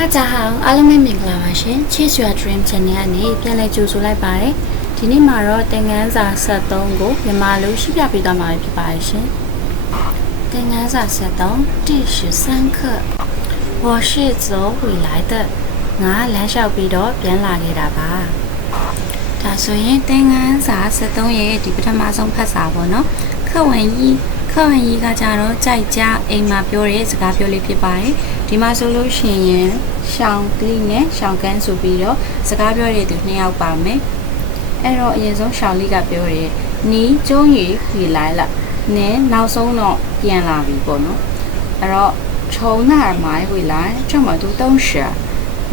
大家好，အားလုံးပဲမင်္ဂလာပါရှင် Chase Your Dream Channel ကနေပြန်လည်ကြိုဆိုလိုက်ပါတယ်ဒီနေ့မှာတော့သင်ခန်းစာ73ကိုမြန်မာလိုရှင်းပြပေးသွားမှာဖြစ်ပါတယ်ရှင်သင်ခန်းစာ73第13课我是走回来的ငါလမ်းလျှောက်ပြီးတော့ပြန်လာခဲ့တာပါဒါဆိုရင်သင်ခန်းစာ73ရဲ့ဒီပထမဆုံးဖတ်စာပေါ့နော်课文一ကကြတော့ကြိုက်ကြအိမ်မှာပြောတဲ့စကားပြောလေးဖြစ်ပါတယ်ဒီမှာဆိုလို့ရှိရင်ရှောင်းကလေးနဲ့ရှောင်းကန်းဆိုပြီးတော့စကားပြောတဲ့သူနှစ်ယောက်ပါမယ်အဲ့တော့အရင်ဆုံးရှောင်းလေးကပြောတယ်နီးကျုံးရီခီလိုက်လာနင်းနောက်ဆုံးတော့ပြန်လာပြီပေါ့နော်အဲ့တော့ခြုံနာမိုင်းဝင်လာ这么多东西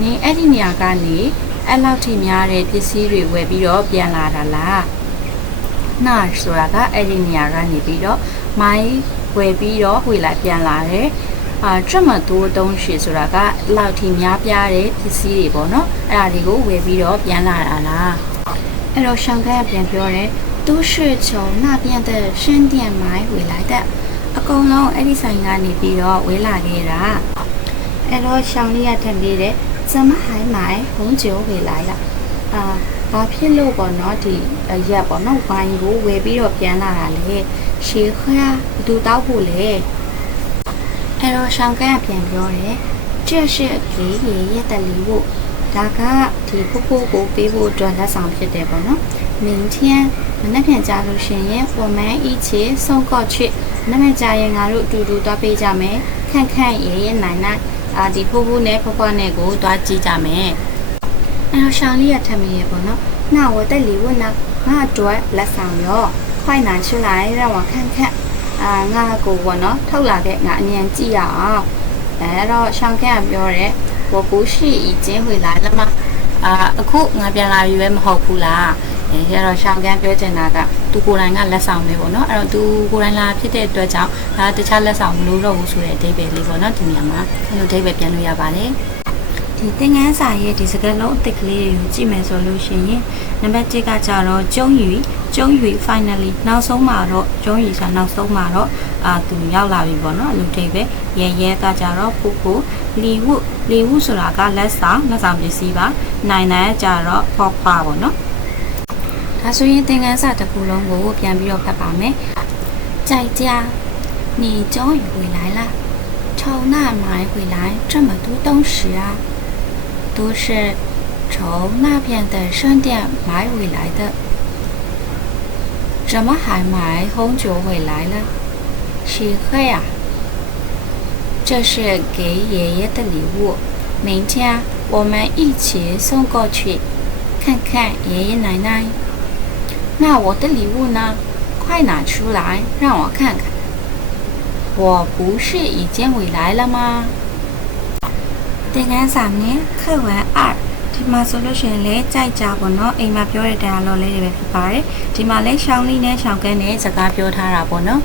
နင်းအဲ့ဒီနေရာကနေအဲ့လောက်ထိများတဲ့ပစ္စည်းတွေဝယ်ပြီးတော့ပြန်လာတာလားနာဆိုတာကအဲ့ဒီနေရာကနေပြီးတော့မိုင်းဝယ်ပြီးတော့ဝေလာပြန်လာတယ်这么多东西ဆိုတာကလောက်ထိများပြားတဲ့ပစ္စည်းတွေပေါ့နော်အဲ့ဒါတွေကိုဝယ်ပြီးတော့ပြန်လာတာလားအဲ့တော့ရှောင်းကပြန်ပြောတယ်都是从那边的商店买回来的အကုန်လုံးအဲ့ဒီဆိုင်ကနေပြီးတော့ဝယ်လာခဲ့တာအဲ့တော့ရှောင်းလေးကထပ်ပြီးတယ်怎么还买红酒回来了ဘာဖြစ်လို့ပေါ့နော်ဒီရက်ပေါ့နော်ဝိုင်းကိုဝယ်ပြီးတော့ပြန်လာတာလေရှေးခါဘသူတောက်ဖို့လေအဲ့တော့ရှောင်းကပြန်ပြောတယ်这是给爷爷的礼物ဒါကဒီဖူဖူကိုပေးဖို့အတွက်လက်ဆောင်ဖြစ်တယ်ပေါ့နော်明天မနေ့ပြန်ကြလို့ရှင်ရင်我们一起送过去မနေ့ကြရင်ငါတို့အတူတူသွားပေးကြမယ်ခန့်ခန့်爷爷奶奶ဒီဖူဖူနဲ့ဖွားဖွားနဲ့ကိုသွားကြည့်ကြမယ်အဲ့တော့ရှောင်းလေးကထမင်းရပေါ့နော်那我的礼物呢ငါအတွက်လက်ဆောင်ရော快拿出来让我看看ငါကိုပေါ့နော်ထုတ်လာခဲ့ငါအမြန်ကြည့်ရအောင်အဲ့တော့ရှောင်းကပြောတယ်我不是已经回来了吗အခုငါပြန်လာပြီပဲမဟုတ်ဘူးလားအဲ့တော့ရှောင်းကပြောချင်တာကသူကိုယ်တိုင်ကလက်ဆောင်ပဲပေါ့နော်အဲ့တော့သူကိုယ်တိုင်လာဖြစ်တဲ့အတွက်ကြောင့်တခြားလက်ဆောင်မလို့တော့ဘူးဆိုတဲ့အဓိပ္ပာယ်လေးပေါ့နော်ဒီနေရာမှာအဲ့လိုအဓိပ္ပာယ်ပြန်လို့ရပါတယ်ဒီသင်ခန်းစာရဲ့ဒီစကားလုံးအသစ်ကလေးတွေကိုကြည့်မယ်ဆိုလို့ရှိရင်နံပါတ်1ကကြတော့ကျုံးယူ finally နောက်ဆုံးမှာတော့ကျုံးယူဆိုနောက်ဆုံးမှာတော့သူရောက်လာပြီပေါ့နော်အလူတိတ်ပဲရဲကကြတော့ဖူဖူလီဝုဆိုတာကလက်ဆောင်ပစ္စည်းပါနိုင်ကြတော့ဖွားဖွားပေါ့နော်ဒါဆိုရင်သင်ခန်းစာတစ်ခုလုံးကိုပြန်ပြီးတော့ဖတ်ပါမယ်ကြိုက်ကြ你终于回来了从那买回来这么多东西都是从那边的商店买回来的怎么还买红酒回来了是喝呀这是给爷爷的礼物明天我们一起送过去看看爷爷奶奶那我的礼物呢快拿出来让我看看我不是已经回来了吗သင်ခန်းစာနဲ့课文2ဒီမှာဆိုလို့ရှိရင်လေကြိုက်ကြပေါ့နော်အိမ်မှာပြောတဲ့တရားလုံးလေးတွေပဲဖြစ်ပါတယ်ဒီမှာလဲရှောင်းလေးနဲ့ရှောင်းကန်းနဲ့စကားပြောထားတာပေါ့နော်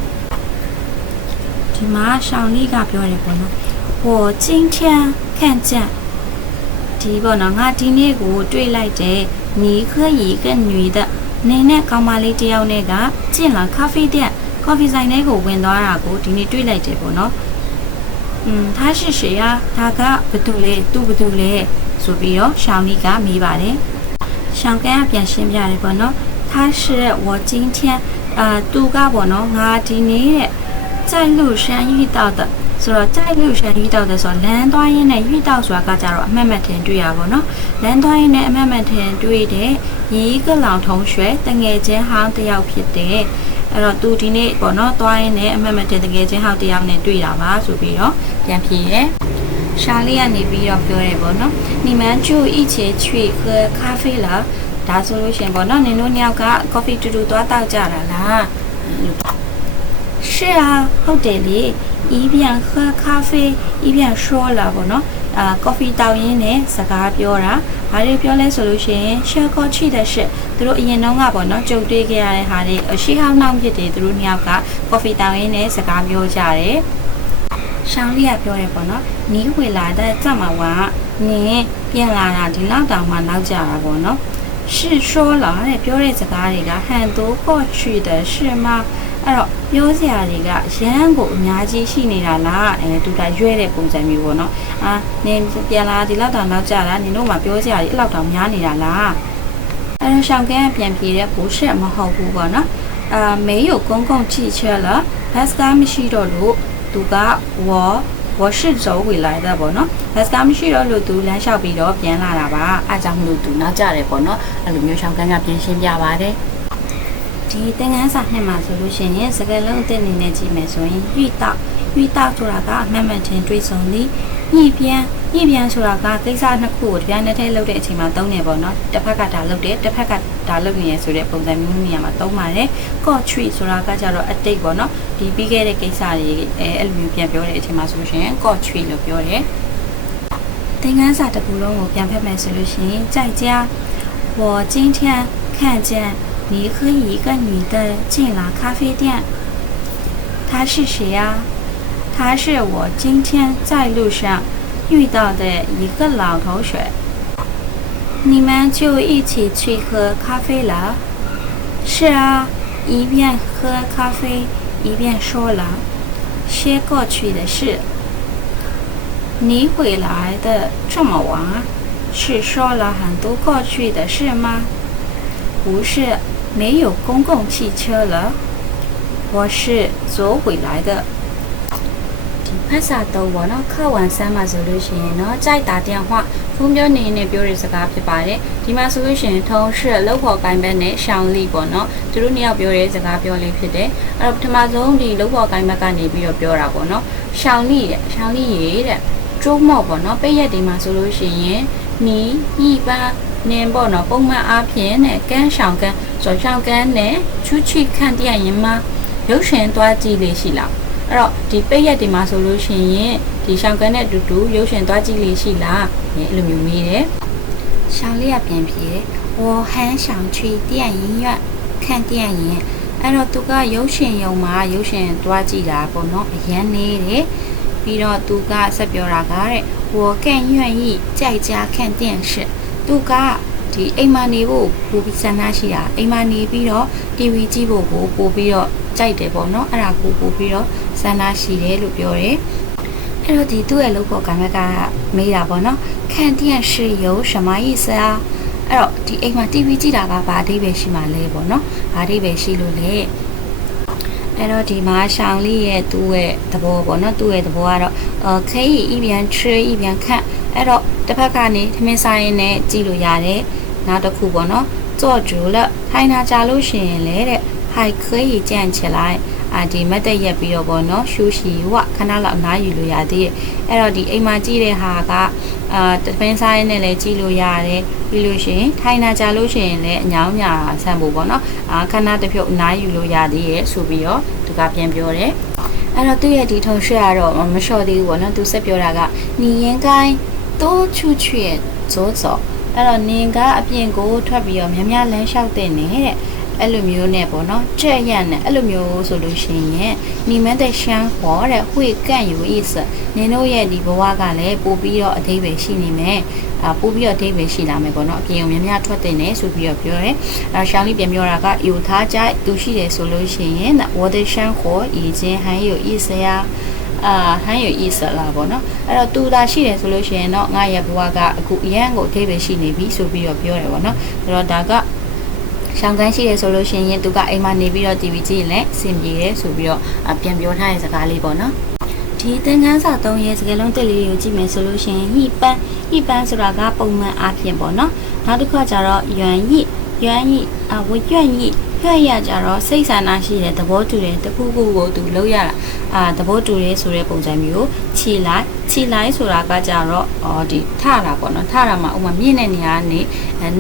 ဒီမှာရှောင်းလေးကပြောတယ်ပေါ့နော်我今天看见ဒီပေါ့နော်ငါဒီနေ့ကိုတွေ့လိုက်တယ်你可以跟女的နင်းနဲ့ကောင်မလေးတယောက်နဲ့ကကျင့်လာ咖啡店ကော်ဖီဆိုင်ထဲကိုဝင်သွားတာကိုဒီနေ့တွေ့လိုက်တယ်ပေါ့နော်他是谁呀他ကဘသူလဲသူဘသူလဲဆိုပြီးတော့ရှောင်းလေးကမေးပါတယ်ရှောင်းကန်းကပြန်ရှင်းပြတယ်ပေါ့နော်他是我今天သူကပေါ့နော်ငါဒီနေ့တဲ့在路上遇到的ဆိုတော့在路上遇到的ဆိုတော့လမ်းသွားရင်းနဲ့遇到ဆိုတာကကြတော့အမှတ်မှတ်ထင်တွေ့ရပါတော့လမ်းသွားရင်းနဲ့အမှတ်မှတ်ထင်တွေ့တဲ့ညီကလောင်ထုံးရွှဲတငယ်ချင်းဟောင်းတယောက်ဖြစ်တယ်အဲ့တော့သူဒီနေ့ပေါ့နော်သွားရင်းနဲ့အမှတ်မှတ်တင်တကယ်ချင်းဟောက်တယောက်နဲ့တွေ့တာပါဆိုပြီးတော့ပြန်ဖြေရဲရှာလေးကနေပြီးတော့ပြောရဲပေါ့နော်你们就一起去喝咖啡了ဒါဆိုလို့ရှင်ပေါ့နော်နင်တို့နှစ်ယောက်ကကော်ဖီတူတူသွားတောက်ကြတာလား是啊ဟုတ်တယ်လေ一边喝咖啡一边说了ပေါ့နော်ကော်ဖီတောက်ရင်းနဲ့စကားပြောတာဘာတွေပြောလဲဆိုလို့ရှိရင်ရှယ်ကော်ချီတဲ့ရှစ်သူတို့အရင်တော့ကပေါ့နော်ကြုံတွေ့ခဲ့ရတဲ့ဟာတွေရှေးဟောင်းနှောင်းဖြစ်တယ်သူတို့နှစ်ယောက်ကကော်ဖီတောက်ရင်းနဲ့စကားပြောကြတယ်ရှောင်းလေးကပြောတယ်ပေါ့နော်နီးဝေလာတဲ့ကြမှာကနင်းပြန်လာတာဒီလောက်တောင်မှနောက်ကြတာပေါ့နော်是说了တဲ့ပြောတဲ့စကားတွေကဟန်တိုး过去的是吗အဲ့တော့ပြောစရာတွေကရမ်းကိုအများကြီးရှိနေတာလားတူတာရွဲတဲ့ပုံစံမျိုးပေါ့နော်နင်ပြန်လာဒီလောက်တောင်နောက်ကြတာနင်တို့မှပြောစရာတွေအဲ့လောက်တောင်များနေတာလားအဲ့တော့ရှောင်းကန်းပြန်ပြေတဲ့ဘူရှက်မဟုတ်ဘူးပေါ့နော်没有公共汽车了ဘတ်စကားမရှိတော့လို့သူက我是走回来的ပေါ့နော်ဘတ်စကားမရှိတော့လို့သူလမ်းလျှောက်ပြီးတော့ပြန်လာတာပါအားကြောင့်မလို့သူနောက်ကြတယ်ပေါ့နော်အဲ့လိုမျိုးရှောင်းကန်းကပြန်ရှင်းပြပါတယ်ဒီသင်ခန်းစာနှစ်မှာဆိုလို့ရှိရင်စကားလုံးအသစ်အနေနဲ့ကြည့်မယ်ဆိုရင်遇到ဆိုတာကအမှန်မှန်ချင်းတွေးဆုံသည်ညှိပြန်ဆိုတာကကိစ္စနှစ်ခုကိုတပြိုင်နက်တည်းလုပ်တဲ့အချိန်မှာသုံးတယ်ပေါ့နော်တစ်ဖက်ကဒါလုပ်တယ်တစ်ဖက်ကဒါလုပ်နေရဆိုတဲ့ပုံစံမျိုးနေရာမှာသုံးပါတယ်ကော့ထရီဆိုတာကကြတော့အတိတ်ပေါ့နော်ဒီပြီးခဲ့တဲ့ကိစ္စတွေအဲ့လိုမျိုးပြန်ပြောတဲ့အချိန်မှာဆိုလို့ရှိရင်ကော့ထရီလို့ပြောတယ်သင်ခန်းစာတစ်ခုလုံးကိုပြန်ဖတ်မယ်ဆိုလို့ရှိရင်在家我今天看见你和一个女的进了咖啡店她是谁呀她是我今天在路上遇到的一个老同学你们就一起去喝咖啡了是啊一边喝咖啡一边说了些过去的事你回来的这么晚是说了很多过去的事吗不是没有公共汽车了我是走回来的ဖတ်စာတော့ဘောနော်ခဝန်ဆမ်းမှာဆိုလို့ရှိရင်เนาะကြိုက်တာတန်ဟွဖုန်းပြောနေနေပြောတဲ့စကားဖြစ်ပါတယ်ဒီမှာဆိုလို့ရှိရင်ထုံးရှက်လောက်ဖို့ကိုင်းဘက်နဲ့ရှောင်းလီပေါ့နော်သူတို့နှစ်ယောက်ပြောတဲ့စကားပြောလေးဖြစ်တယ်အဲ့တော့ပထမဆုံးဒီလောက်ဖို့ကိုင်းဘက်ကနေပြီးတော့ပြောတာပေါ့နော်ရှောင်းလီရေတဲ့ကျိုးမော့ပေါ့နော်ပိတ်ရက်ဒီမှာဆိုလို့ရှိရင်နီဤပန်းနင်ပေါ့နော်ပုံမှန်အားဖြင့်နဲ့ကန်းရှောင်းကန်းစော်ရှောင်းကန်းနဲ့ချူချီခန့်တရရင်မှာရုပ်ရှင်သွားကြည့်လေးရှိလားအဲ့တော့ဒီပိတ်ရက်ဒီမှာဆိုလို့ရှိရင်ဒီရှောင်းကန်းနဲ့အတူတူရုပ်ရှင်သွားကြည့်လေးရှိလားအဲ့လိုမျိုးမေးတယ်ရှောင်းလေးကပြန်ဖြေတယ်我很想去电影院看电影အဲ့တော့သူကရုပ်ရှင်ရုံမှာရုပ်ရှင်သွားကြည့်တာပေါ့နော်အရန်နေတယ်ပြီးတော့သူကဆက်ပြောတာကတဲ့我更愿意在家看电视သူကဒီအိမ်မှာနေဖို့ပို့ပြီးစမ်းသားရှိတာအိမ်မှာနေပြီးတော့ TV ကြည့်ဖို့ကိုပို့ပြီးတော့ကြိုက်တယ်ပေါ့နော်အဲ့ဒါကိုပို့ပြီးတော့စမ်းသားရှိတယ်လို့ပြောတယ်အဲ့တော့ဒီသူ့ရဲ့လုပ်ဖို့ကံကမေးတာပေါ့နော်看电视有什么意思啊အဲ့တော့ဒီအိမ်မှာ TV ကြည့်တာကဘာအဓိပ္ပာယ်ရှိမှလဲပေါ့နော်ဘာအဓိပ္ပာယ်ရှိလို့လဲအဲ့တော့ဒီမှာရှောင်းလေးရဲ့သူ့ရဲ့သဘောပေါ့နော်သူ့ရဲ့သဘောကတော့可以一边吃一边看အဲ့တော့တစ်ဖက်ကနေထမင်းစားရင်းနဲ့ကြည့်လို့ရတယ်နောက်တစ်ခုပေါ့နော်坐住了ထိုင်တာကြာလို့ရှိရင်လေတဲ့还可以站起来ဒီမတ်တက်ရက်ပြီးတော့ပေါ့နော်ရှူရှီဝခဏလောက်အနားယူလို့ရသေးတယ်အဲ့တော့ဒီအိမ်မှာကြည့်တဲ့ဟာကတပင်းစားရင်းနဲ့လည်းကြည့်လို့ရတယ်ပြီးလို့ရှိရင်ထိုင်တာကြာလို့ရှိရင်လည်းအညောင်းညာဆန်ဖို့ပေါ့နော်ခဏတစ်ဖြုတ်အနားယူလို့ရသေးရဲ့ဆိုပြီးတော့သူကပြန်ပြောတယ်အဲ့တော့သူ့ရဲ့ဒီထုံရှက်ကတော့မလျှော့သေးဘူးပေါ့နော်သူဆက်ပြောတာက你应该多出去走走အဲ့တော့နင်ကအပြင်ကိုထွက်ပြီးတော့များများလမ်းလျှောက်တဲ့နေတဲ့အဲ့လိုမျိုးနဲ့ပေါ့နော်ကြက်ရနဲ့အဲ့လိုမျိုးဆိုလို့ရှိရင်你们的生活တဲ့会更有意思နင်တို့ရဲ့ဒီဘဝကလည်းပို့ပြီးတော့အသေးပဲရှိနေမယ်ပို့ပြီးတော့အသေးပဲရှိလာမယ်ပေါ့နော်အပြင်ကိုများများထွက်တဲ့နေဆိုပြီးတော့ပြောတယ်ရှောင်းလေးပြန်ပြောတာက有他家သူရှိတယ်ဆိုလို့ရှိရင်我的生活已经很有意思呀很有意思啦ပေါ့နော်အဲ့တော့သူသာရှိတယ်ဆိုလို့ရှိရင်တော့ငါရဲ့ဘဝကအခုအရန်ကိုအသေးပဲရှိနေပြီဆိုပြီးတော့ပြောတယ်ပေါ့နော်အဲ့တော့ဒါကရှောင်းကန်းရှိတယ်ဆိုလို့ရှိရင်သူကအိမ်မှာနေပြီးတော့ TV ကြည့်ရင်လည်းအဆင်ပြေတယ်ဆိုပြီးတော့ပြန်ပြောထားတဲ့စကားလေးပေါ့နော်ဒီသင်ခန်းစာ3ရဲ့စကားလုံးတက်လေးကိုကြည့်မယ်ဆိုလို့ရှိရင်一般ဆိုတာကပုံမှန်အားဖြင့်ပေါ့နော်နောက်တစ်ခါကျတော့我愿意ရကြတော့စိတ်ဆန္ဒရှိတဲ့သဘောတူတဲ့တခုခုကိုသူလုပ်ရတာသဘောတူရဲဆိုတဲ့ပုံစံမျိုးခြိလိုက်ဆိုတာကကြတော့ဒီထတာပေါ့နော်ထတာမှာဥမာမြင့်တဲ့နေရာကနေ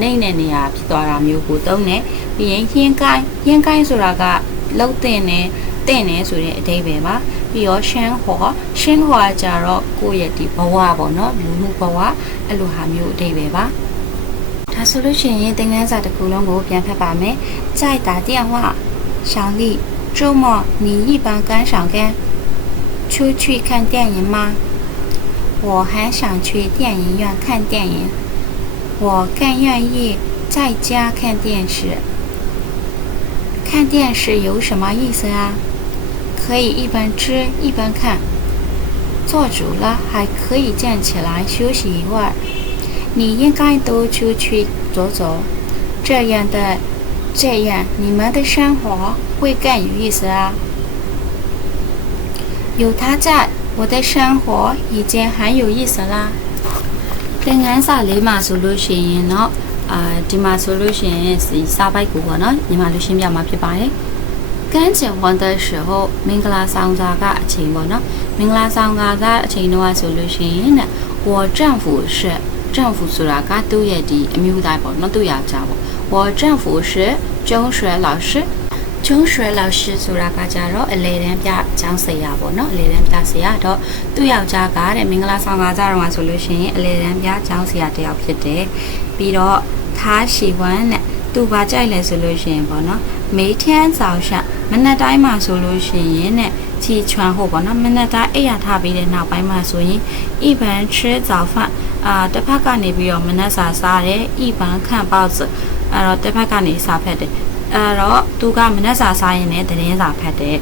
နှိမ့်တဲ့နေရာဖြစ်သွားတာမျိုးကိုသုံးတယ်ပြီးရင်ဟင်းကိုင်းဆိုတာကလှုပ်တဲ့နဲ့တင့်နေဆိုတဲ့အဓိပ္ပာယ်ပါပြီးတော့ရှင်းဟောကြတော့ကိုယ့်ရဲ့ဒီဘဝပေါ့နော်လူမှုဘဝအဲ့လိုဟာမျိုးအဓိပ္ပာယ်ပါဒါဆိုလို့ရှိရင်သင်ခန်းစာတစ်ခုလုံးကိုပြန်ဖတ်ပါမယ်在打电话小丽周末你一般跟小跟出去看电影吗我很想去电影院看电影我更愿意在家看电视看电视有什么意思啊？可以一边吃一边看，坐久了还可以站起来休息一会儿。你应该多出去走走，这样你们的生活会更有意思啊。有他在，我的生活已经很有意思啦。သင်ခန်းစာလေးမှာဆိုလို့ရှိရင်တော့ဒီမှာဆိုလို့ရှိရင်ဒီစာပိုက်ကိုပေါ့နော်ညီမတို့ရှင်းပြမှာဖြစ်ပါတယ်။ကန်းချင်ဝန်တဲ့时候မင်္ဂလာဆောင်စာကအချိန်ပေါ့နော်။မင်္ဂလာဆောင်စာကအချိန်တော့ဆိုလို့ရှိရင်တဲ့我政府是政府ဆိုတာကသူ့ရဲ့ဒီအမျိုးသားပေါ့နော်သူ့ယောက်ျားပေါ့။我政府是中学老师中学老师ဆိုတာကကြတော့အလေတန်းပြကျောင်းဆရာပေါ့နော်အလေတန်းပြဆရာတော့သူ့ယောက်ျားကတဲ့မင်္ဂလာဆောင်ကားကြတော့ဆိုလို့ရှိရင်အလေတန်းပြကျောင်းဆရာတစ်ယောက်ဖြစ်တယ်ပြီးတော့他喜欢တဲ့သူဘာကြိုက်လဲဆိုလို့ရှိရင်ပေါ့နော်每天早上မနက်တိုင်းမှာဆိုလို့ရှိရင်တဲ့起床后ပေါ့နော်မနက်တိုင်းအိပ်ရထားပြီးတဲ့နောက်ပိုင်းမှာဆိုရင်一般吃早饭တစ်ဖက်ကနေပြီးတော့မနက်စာစားတယ်一般看报纸အဲ့တော့တစ်ဖက်ကနေစာဖတ်တယ်အဲ့တော့သူကမနက်စာစားရင်လည်းသတင်းစာဖတ်တယ်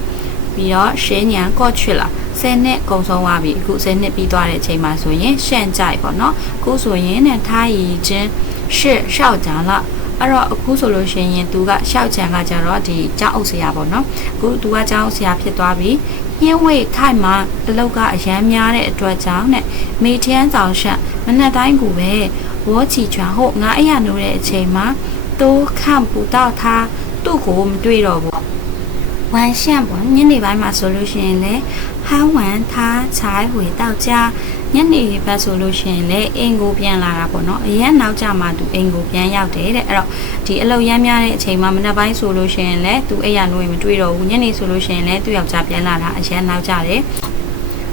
ပြီးတော့10年过去了10နှစ်ကုန်ဆုံးသွားပြီအခု10နှစ်ပြီးသွားတဲ့အချိန်မှာဆိုရင်现在ပေါ့နော်အခုဆိုရင်နဲ့他已经是校长了အဲ့တော့အခုဆိုလို့ရှိရင်သူက校长ကကြတော့ဒီကျောင်းအုပ်ဆရာပေါ့နော်အခုသူကကျောင်းအုပ်ဆရာဖြစ်သွားပြီ因为太忙အလုပ်ကအရန်များတဲ့အတွက်ကြောင့်နဲ့每天早上မနက်တိုင်းကိုပဲ我起床后ငါအဲ့ရနိုးတဲ့အချိန်မှာ都看不到他သူ့ကိုမတွေ့တော့ဘူး晚上ပေါ့ညနေပိုင်းမှာဆိုလို့ရှိရင်လေဟန်ဝန်他才回到家ညနေဘက်ဆိုလို့ရှိရင်လေအိမ်ကိုပြန်လာတာပေါ့နော်အရင်နောက်ကျမှသူအိမ်ကိုပြန်ရောက်တယ်တဲ့အဲ့တော့ဒီအလုပ်ရမ်းများတဲ့အချိန်မှာမနက်ပိုင်းဆိုလို့ရှိရင်လေသူအိမ်ရနိုးရင်မတွေ့တော့ဘူးညနေဆိုလို့ရှိရင်လေသူ့ယောက်ျားပြန်လာတာအရင်နောက်ကျတယ်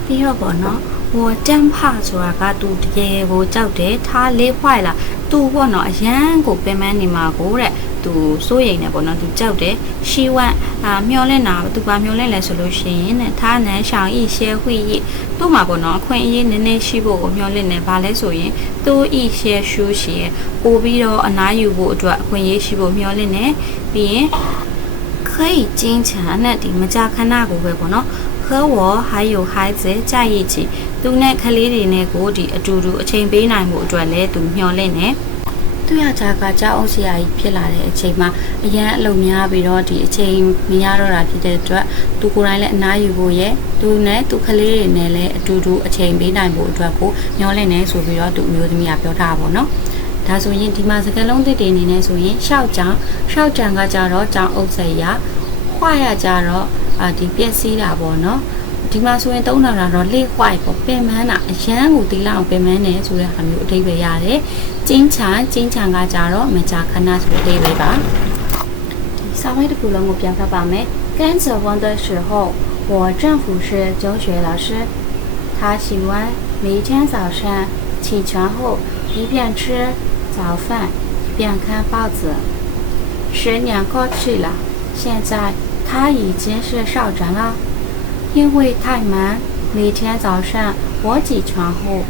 ပြီးတော့ပေါ့နော်我真怕ဆိုတာကသူတကယ်ကိုကြောက်တယ်他累坏了သူပေါ့နော်အရန်ကိုပင်ပန်းနေမှာကိုတဲ့သူစိုးရိမ်နေပေါ့နော်သူကြောက်တယ်希望မျောလင့်တာသူပါမျောလင့်လဲဆိုလို့ရှိရင်နဲ့他能想一些会议သူ့မှာပေါ့နော်အခွင့်အရေးနည်းနည်းရှိဖို့ကိုမျောလင့်နေပါလဲဆိုရင်သူ一些休息ပို့ပြီးတော့အနားယူဖို့အတွက်အခွင့်အရေးရှိဖို့မျောလင့်နေပြီးရင်可以经常နဲ့ဒီမကြခဏကိုပဲပေါ့နော်和我还有孩子在一起သူနဲ့ကလေးတွေနဲ့ကိုဒီအတူတူအချိန်ပေးနိုင်မှုအတွက်လည်းသူမျှော်လင့်နေသူရကြကကြောက်အောင်ဆရာကြီးဖြစ်လာတဲ့အချိန်မှာအရန်အလုံများပြီးတော့ဒီအချိန်မရတော့တာဖြစ်တဲ့အတွက်သူကိုယ်တိုင်လည်းအနားယူဖို့ရဲ့သူနဲ့သူကလေးတွေနဲ့လည်းအတူတူအချိန်ပေးနိုင်ဖို့အတွက်ကိုမျှော်လင့်နေဆိုပြီးတော့သူအမျိုးသမီးကပြောထားပါတော့ဒါဆိုရင်ဒီမှာစကားလုံးသစ်တွေအနေနဲ့ဆိုရင်ရှောက်ကြံကကြတော့ကြောင်အုပ်ဆရာခွာရကြတော့ဒီပြက်စီးတာပေါ့နော်ဒီမှာဆိုရင်သုံးတာတော့လေ့ခွိုက်ပေါ့ပင်မန်းတာအရန်ကိုတီးလောက်ပင်မန်းနေဆိုတဲ့ဟာမျိုးအဓိပ္ပာယ်ရတယ်ကျင်းချံကကြတော့မကြာခဏဆိုတဲ့အဓိပ္ပာယ်ပါဒီစာမိုက်တစ်ခုလုံးကိုပြန်ဖတ်ပါမယ်跟着我的时候我丈夫是中学老师他喜欢每天早上起床后一边吃早饭一边看报纸10年过去了现在他已经是校长了因为太忙每天早上我起床后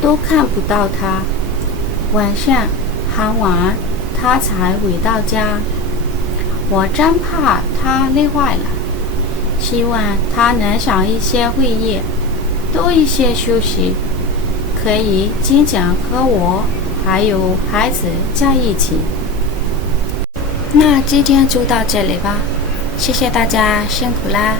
都看不到他晚上很晚他才回到家我真怕他累坏了希望他能少一些会议多一些休息可以经常和我还有孩子在一起那今天就到这里吧谢谢大家辛苦啦